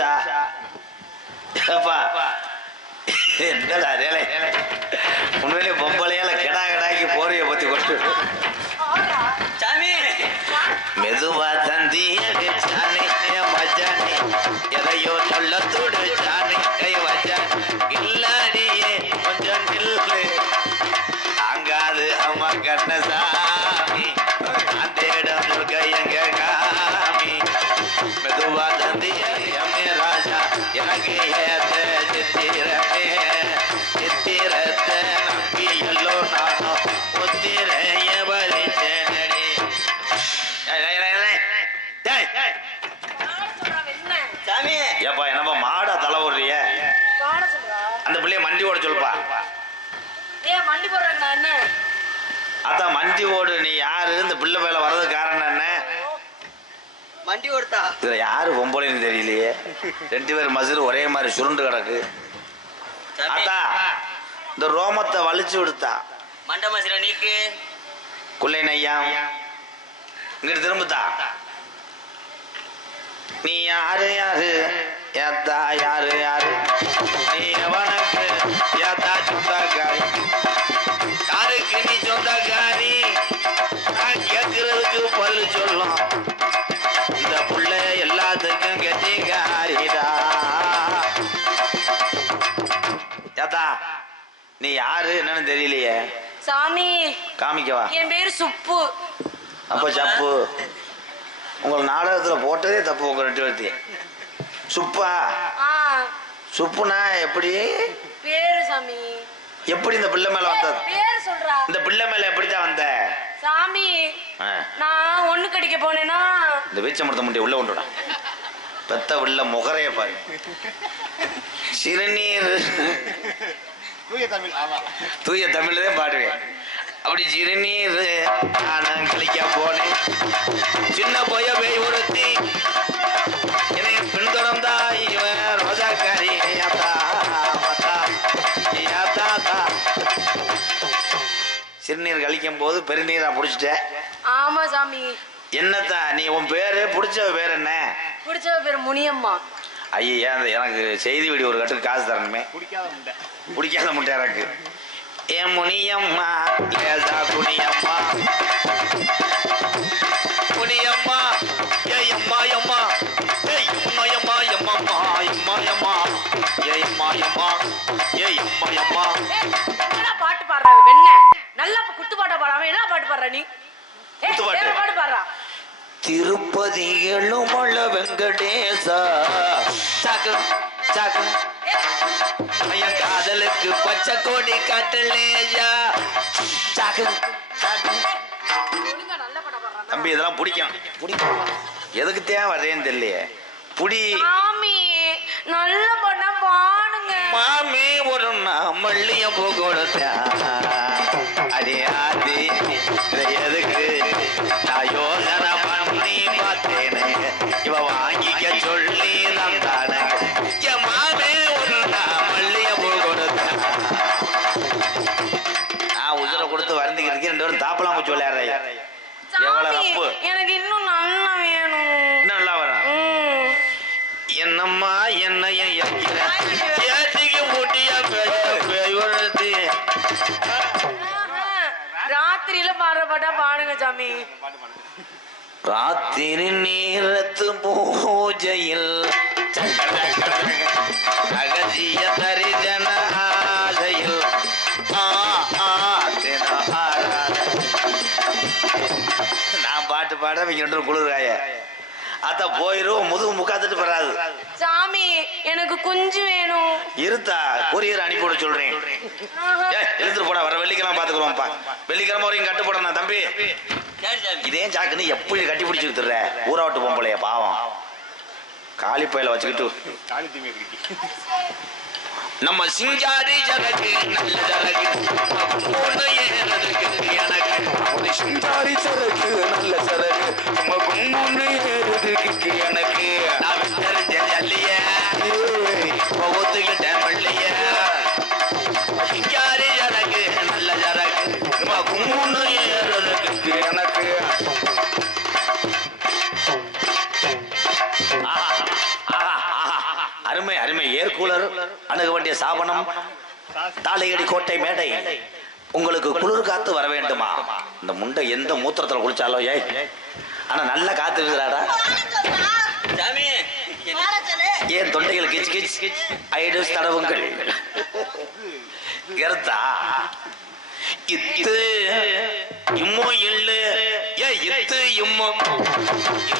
புதுசா என்னடா உண்மையிலே பொம்பளையால கெடா கெடாக்கி போறிய பத்தி கொண்டு மெதுவா தந்திய சாணி மஜானி எதையோ சொல்ல துடு சாணி கை வச்சானி இல்லாடியே கொஞ்சம் நில்லு அங்காது அம்மா கண்ணசாமி அந்த இடம் எங்க காமி மெதுவா தந்திய எம்மே ராஜா எனக்கு ஏத்த சித்திரமே சித்திரத்தை நம்பி எல்லோ நானும் புத்திரைய பலிச்சேனடி. ஏப்பா என்னப்பா மாடா தலை ஓடுறிய? அந்த பிள்ளைய மண்டி ஓட சொல்லுப்பா. அதான் மண்டி ஓடு. நீ யாரு? இந்த பிள்ளை மேல வர்றது காரணம் என்ன? மண்டி ஓடுதா? இதுல யாரு பொம்பளைன்னு தெரியலையே. 2 பேர் மசுறு ஒரே மாதிரி சுருண்டு கிடக்கு. அதான் இந்த ரோமத்தை வலிச்சு விடுத்தா மண்ட மசுர நீக்கு குள்ளை நையா இங்கிட்டு திரும்புத்தா. நீ யாரு யாரு ஏத்தா யாரு யாரு நீ எவனுக்கு ஏத்தா சொந்தக்காரி யாருக்கு நீ சொந்தக்காரி நான் கேட்கறதுக்கு பதில் சொல்லும். இந்த புள்ள எல்லாத்துக்கும் கெட்டிக்காரிடா. ஏத்தா நீ யாரு என்னன்னு தெரியலையே. சாமி காமிக்கவா? என் பேரு சுப்பு. அப்ப சப்பு உங்களை நாடகத்துல போட்டதே தப்பு. உங்க 2 பேர்த்தையும் சுப்பா சுப்புனா எப்படி பேரு சாமி? எப்படி இந்த பிள்ளை மேல வந்தது? பேரு சொல்றா. இந்த பிள்ளை மேல எப்படிதான் வந்த சாமி? நான் ஒண்ணு கடிக்க போனேன்னா இந்த வீச்ச மரத்த முட்டி உள்ள கொண்டுடா. பெத்த உள்ள முகரைய பாரு. சிறுநீர் தூய தமிழ்தான் பாடுவேன். அப்படி சிறுநீர் நான் கழிக்க போனேன். சின்ன போய போய் ஒருத்தி என்னை பின்தொடர்ந்தா இவன் ரோஜாக்காரி. சிறுநீர் கழிக்கும் போது பெருநீரா புடிச்சிட்ட. ஆமா சாமி. என்னத்தா நீ உன் பேரு பிடிச்ச பேர் என்ன? பிடிச்ச பேர் முனியம்மா. ஐயா எனக்கு செய்தி வீடியோ ஒரு கட்டுக்கு காசு தரணுமே. பிடிக்காத முட்டை எனக்கு. ஏன் முனியம்மா ஏதா குனியம்மா குனியம்மா ஏ எம்மா எம்மா ஏ எம்மா எம்மா எம்மம்மா எம்மா எம்மா ஏ எம்மா எம்மா ஏ எம்மா எம்மா. என்ன பாட்டு பாடுற வெண்ண? நல்லா குத்து பாட்டா பாடாம என்ன பாட்டு பாடுற நீ? பாட்டு பாடுறா. திருப்பதி எழுமல வெங்கடேசா சாக்கு சாக்கு காதலுக்கு பச்சை கோடி காட்டலேஜா சாக்கு சாக்கு. தம்பி இதெல்லாம் பிடிக்கும். எதுக்கு தேவை வர்றேன்னு தெரியலையே. புடி மாமி நல்ல பண்ண பாடுங்க. மாமி ஒரு மல்லிய பூ கொடுத்தா அதே ஆதி எதுக்கு நான் யோசனை பண்ணி பார்த்தேனே இவ வாங்கிக்க சொல்லி நான் தானே. என் மாமே ஒரு மல்லிய பூ கொடுத்தா நான் உசுரை கொடுத்து வருந்திக்கிட்டு இருக்கேன். 2 பேரும் தாப்பலாம் போச்சு விளையாடுற. எவ்வளவு தப்பு. எனக்கு இன்னும் நல்லா வேணும். இன்னும் நல்லா வரும். என்னம்மா என்னைய ஏத்திக்கு மூட்டியா வருது. ராத்திரியில பாடுற பாட்டா பாடுங்க சாமி. ராத்திரி நேரத்து பூஜையில் அகதிய தரிதன ஆசையில் நான் பாட்டு பாட இங்க குளிர்காய அத்த போயிரும். முதுகு முக்காத்துட்டு வராது. சாமி எனக்கு குஞ்சு வேணும். இருத்தா கொரியர் அனுப்பி விட சொல்றேன். எழுத்துட்டு போட வர வெள்ளிக்கிழமை பாத்துக்கிறோம்ப்பா. வெள்ளிக்கிழமை வரைக்கும் கட்டு போடணும் தம்பி. இதே சாக்குன்னு எப்படி கட்டி பிடிச்சு வித்துற? ஊராவட்டு பொம்பளைய பாவம் காலிப்பையில வச்சுக்கிட்டு நம்ம சிங்காரி ஜனக்கு நல்ல ஜனக்கு எனக்கு சிங்காரி சரக்கு நல்ல சரக்கு எனக்கு நான் தெரிஞ்ச அல்லைய ஒத்துக்கிட்டேன் பள்ளிய சிங்காரி ஜனக்கு நல்ல ஜனக்கு குங்குன்னு ஏறதுக்கு எனக்கு அருமை அருமை ஏர்கூலர் அணுக வேண்டிய சாபனம் தாளையடி கோட்டை மேடை உங்களுக்கு குளிர் காத்து வர வேண்டுமா? இந்த முண்டை எந்த மூத்திரத்துல குளிச்சாலோ ஆனா நல்லா காத்து வீசுறாடா. ஏன் தொண்டைகள் கிச் கிச் ஐடஸ் தடவுங்கள். கருத்தா இத்து இம்மோ இல்லு இத்து இம்மோ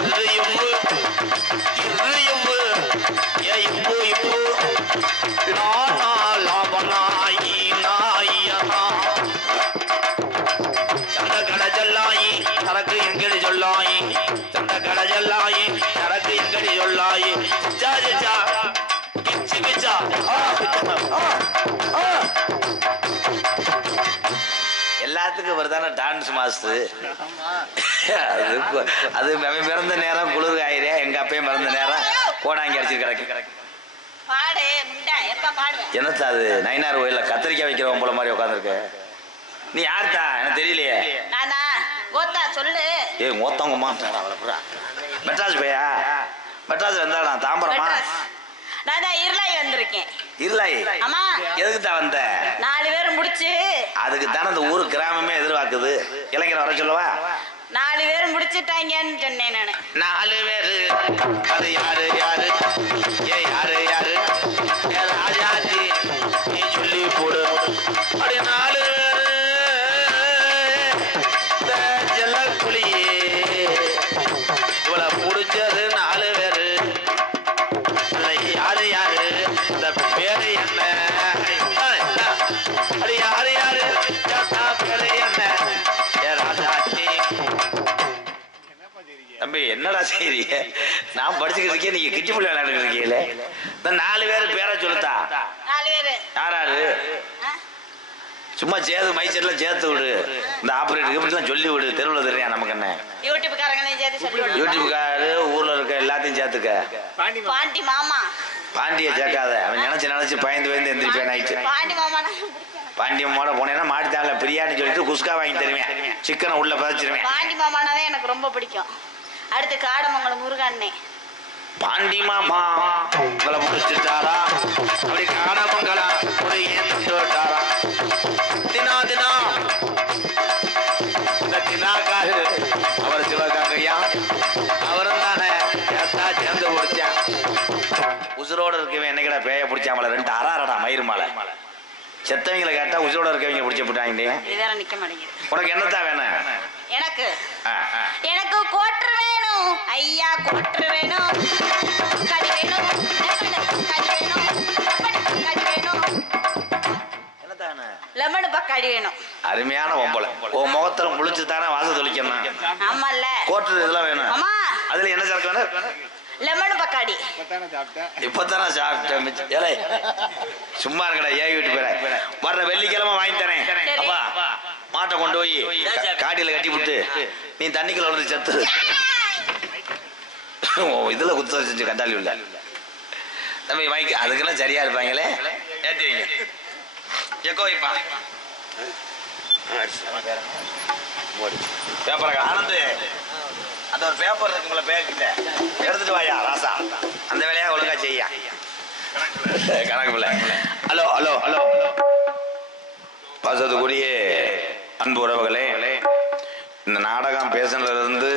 இது இம்மு இது இம்மு இப்பு இப்பு லாபனாயி நாயனா சந்த கடஜல்லாயி சரக்கு எங்கடி சொல்லாயி சந்த கடஜல்லாயி சரக்கு எங்கடி சொல்லாயி ஜா ஜா கிச்சு கிச்சா எல்லாத்துக்கும் வருதான டான்ஸ் மாஸ்டர். அது அவன் பிறந்த நேரம் குளிர் ஆயிரே. எங்க அப்பையும் பிறந்த நேரம் கோடாங்கி அடிச்சு கிடக்கு. என்னத்தா அது நயினார் கோயில கத்திரிக்காய் வைக்கிறவன் போல மாதிரி உட்காந்துருக்க. நீ யாருத்தா எனக்கு தெரியலையே. ஏ மொத்தவங்கம்மா மெட்ராஸ் பையா? மெட்ராஸ் வந்தாடா தாம்பரமா? நான் இருளாய் வந்திருக்கேன். இருளாய்? ஆமா. எதுக்கு தான் வந்த? 4 பேர் முடிச்சு. அதுக்கு தானே அந்த ஊரு கிராமமே எதிர்பார்க்குது. இளைஞர் வர சொல்லவா? 4 பேர் முடிச்சுட்டாங்கன்னு சொன்னேன் நானு. 4 பேரு அது யாரு யாரு யாரு யாரு ராஜாஜி நீ சொல்லி போடு. அப்படி 4 பேரு ஜலக்குழியே இவ்வளவு பிடிச்சது 4 பேரு. யாரு யாரு இந்த பேரு என்ன? அது யாரு யாரு பேரு என்ன? ராஜாஜி. தம்பி என்னடா செய்றீங்க? நான் படிச்சுக்கிட்டு இருக்கேன், நீங்க கிட்டி புள்ளி விளையாண்டு இருக்கீங்களே. இந்த 4 பேர் பேரை சொல்லுத்தா. 4 பேரு யாராரு? சும்மா சேர்த்து மைச்சர்ல சேர்த்து விடு. இந்த ஆபரேட்டருக்கு இப்படிலாம் சொல்லி விடு. தெருவில் தெரியும் நமக்கு என்ன. யூடியூப்காரங்களையும் சேர்த்து சொல்லி விடு. யூடியூப்காரு ஊர்ல இருக்க எல்லாத்தையும் சேர்த்துக்க. பாண்டி மாமா. பாண்டிய சேர்க்காத. அவன் நினைச்சு பயந்து எந்திரிப்பேன் நைட்டு. பாண்டி மாமா பாண்டியம்மோட போனேன்னா மாடித்தால பிரியாணி சொல்லிட்டு குஸ்கா வாங்கி தருவேன். சிக்கனை உள்ள பதச்சிருவேன். பாண்டி மாமானாதான் எனக்கு ரொம்ப பிடிக்கும். அடுத்து காடமங்கலம் முருகண்ணே. பாண்டி மாமா இவளை முடிச்சுட்டாரா? அப்படி காடமங்கலா ஒரு ஏத்தாரா? தினா தினா இந்த தினாக்காரு அவர் சிவகாங்கையா அவரும் தானே சேர்ந்து முடிச்சான். உசுரோட இருக்கவன் என்னைக்கடா பேய பிடிச்சாமல 2 அறாரடா மயிறு மாலை. செத்தவங்களை கேட்டா உசுரோட இருக்கவங்க பிடிச்சி போட்டாங்க. நிக்க மாட்டேங்குது. உனக்கு என்னத்தான் வேணும்? எனக்கு கோட்டர் வேணும் ஐயா. கோட்டர் வேணும். கடி வேணும். கடி வேணும். கடி வேணும். என்னத்தானே? லெமன் பக்காடி வேணும். அருமையான ஒம்பளை. உன் முகத்துல முழிச்சு தானே வாசல் தொளிக்கணும். ஆமால்ல. கோட்டர் இதெல்லாம் வேணும். ஆமா. அதுல என்ன சரக்கு வேணும்? லெமன் பக்காடி. இப்பதானே சாப்பிட்டேன். ஏலே சும்மா இருக்கடா. ஏன் வீட்டு பேர வர்ற வெள்ளிக்கிழமை வாங்கி தரேன். அப்பா மாட்டை கொண்டு போய் காடியில கட்டி விட்டு நீ தண்ணிக்குள்ள வந்து செத்து இதுல குத்த செஞ்சு கண்டாலி உள்ள தம்பி வாங்கி. அதுக்கெல்லாம் சரியா இருப்பாங்களே. ஏத்தி வைங்க. எக்கோ வைப்பா. பேப்பரை ஆனந்து அந்த ஒரு பேப்பர் இருக்குங்கள பேக்கிட்ட எடுத்துட்டு வாயா ராசா. அந்த வேலையா ஒழுங்கா செய்யா. கணக்கு பிள்ளை. ஹலோ ஹலோ ஹலோ பாசத்துக்குரிய அன்பு உறவுகளே, இந்த நாடகம் பேசினதுல இருந்து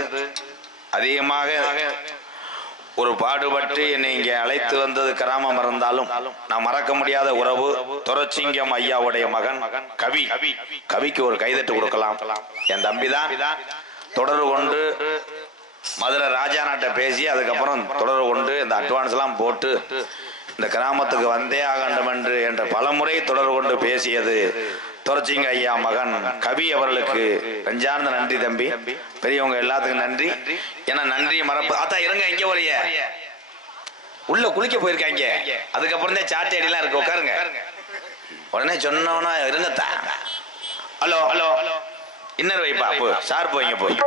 அதிகமாக ஒரு பாடுபட்டு என்னை இங்கே அழைத்து வந்தது கிராமம் இருந்தாலும் நான் மறக்க முடியாத உறவு துரைசிங்கம் ஐயாவுடைய மகன் கவி. கவிக்கு ஒரு கைதட்டு கொடுக்கலாம். என் தம்பி தான் தொடர்பு கொண்டு மதுரை ராஜா நாட்டை பேசி அதுக்கப்புறம் தொடர்பு கொண்டு இந்த அட்வான்ஸ் எல்லாம் போட்டு இந்த கிராமத்துக்கு வந்தே ஆக வேண்டும் என்று என்ற பலமுறை தொடர்பு கொண்டு பேசியது துரைசிங்க ஐயா மகன் கவி அவர்களுக்கு நெஞ்சார்ந்த நன்றி தம்பி. பெரியவங்க எல்லாத்துக்கும் நன்றி. ஏன்னா நன்றி மறப்பு. அதான் இருங்க, இங்க வரைய உள்ள குளிக்க போயிருக்காங்க. அதுக்கப்புறம் தான் சாட்டை அடிலாம் இருக்கு. உட்காருங்க. உடனே சொன்னோன்னா இருங்கத்தான். ஹலோ ஹலோ இன்னர் வைப்பா. சார் போய்ங்க போய்